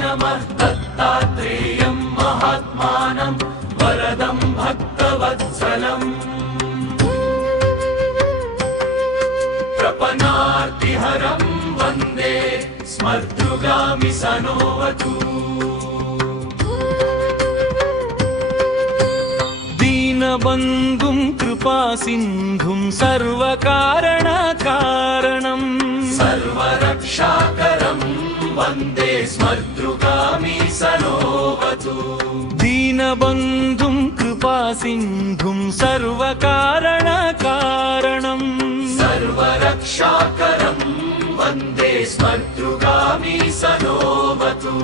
नमः दत्तात्रेयं महात्मानं वरदं भक्तवत्सलम् प्रपन्नार्तिहरं वन्दे स्मर्तृगामि सनोवतु दीनबन्धुं कृपासिन्धुं सर्वकारणकारणं सर्वरक्षाकरं वन्दे स्मर्तृगामि सनोवतु दीनबन्धुं कृपासिन्धुं सर्वकारणकारणं सर्वरक्षाकरं वन्दे स्मर्तृगामि सनोवतु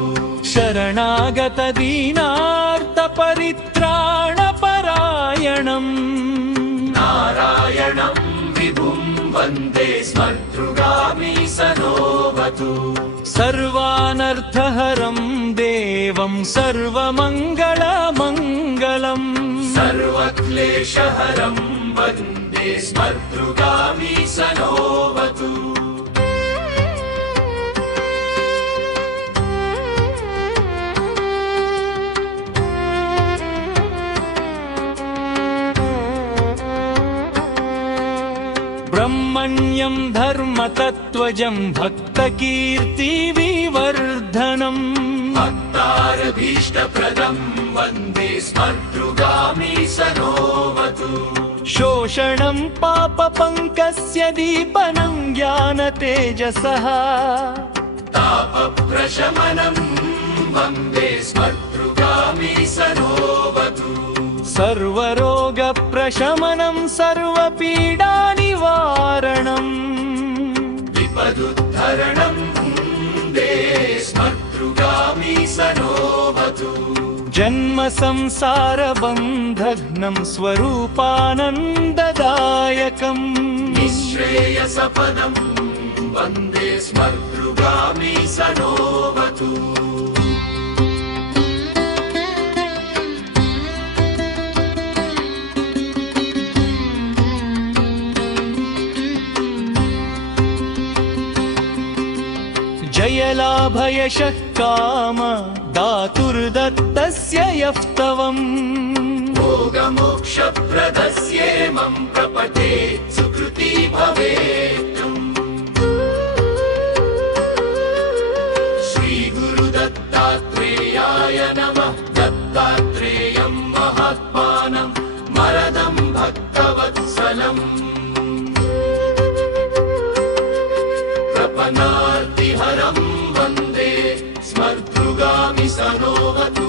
शरणागतदीनार्तपरित्राणपरायणम् नारायणं विभुं वन्दे स्मर्तृगामि सनोवतु सर्वानर्थहरं देवं सर्वमङ्गलमङ्गलम् सर्वक्लेशहरं वन्दे स्मर्तृगामि सनोवतु ब्रह्मण्यं धर्मतत्त्वजं भक्तकीर्तिविवर्धनम् भक्तारभीष्टप्रदं वन्दे स्मर्तृगामि सनोवतु शोषणं पापपङ्कस्य दीपनं ज्ञानतेजसः तापप्रशमनं वन्दे स्मर्तृगामि सनोवतु सर्वरोगप्रशमनं सर्वपीडानिवारणम् विपदुद्धरणं वन्दे स्मर्तृगामि सनोवतु जन्मसंसारबन्धघ्नं स्वरूपानन्ददायकम् निःश्रेयसपदं वन्दे स्मर्तृगामि सनोवतु जयलाभयशः काम दातुर्दत्तस्य यस्तवम् भोगमोक्षप्रदस्येमं प्रपठेत् सुकृती भवेत् श्रीगुरुदत्तात्रेयाय नमः दत्तात्रेयं महात्मानं वरदं भक्तवत्सलम् प्रपन्नार्तिहरं वन्दे स्मर्तृगामि सनोवतु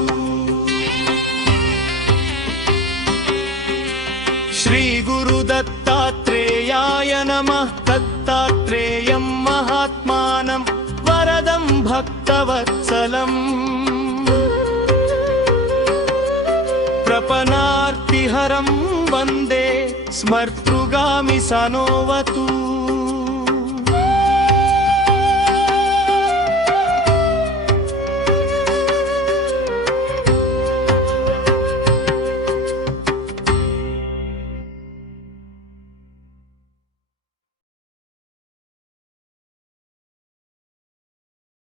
श्रीगुरुदत्तात्रेयाय नमः दत्तात्रेयं महात्मानं वरदं भक्तवत्सलम् प्रपन्नार्तिहरं वन्दे स्मर्तृगामि सनोवतु